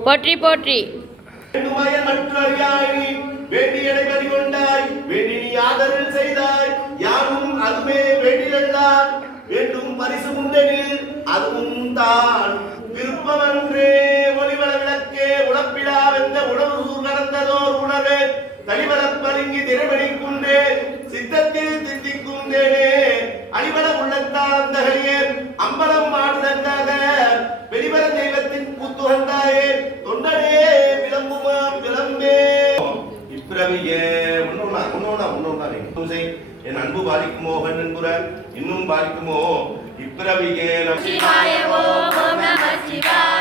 போற்றி போற்றி வேண்டியடை கதிகொண்டாய் வேண்டி நீ ஆதரவு செய்தாய் யாரும் அதுவே வேண்டியல்லால் வேண்டும் பரிசு முந்தனில் அதுவும் தான் விருப்பமன்றே ஒளிவள விளக்கே உழப்பிடா வெந்த உணவு கடந்ததோர் உணவே தனிவரப்பலிங்கி திரைமணிக்குண்டே சித்தத்தில் தித்திக்குண்டேனே அடிவள உள்ளத்தால் அந்த கலியேன் அம்பலம் ஆடுதற்காக வெளிவர தெய்வத்தின் கூத்துகந்தாயே தொண்டனே விளம்புமாம் விளம்பே இப்பிரவியே என் அன்பு பாலிக்குமோ இன்னும் பாலிக்குமோ இப்பிரவியே சிவாய ஓம் நம சிவாய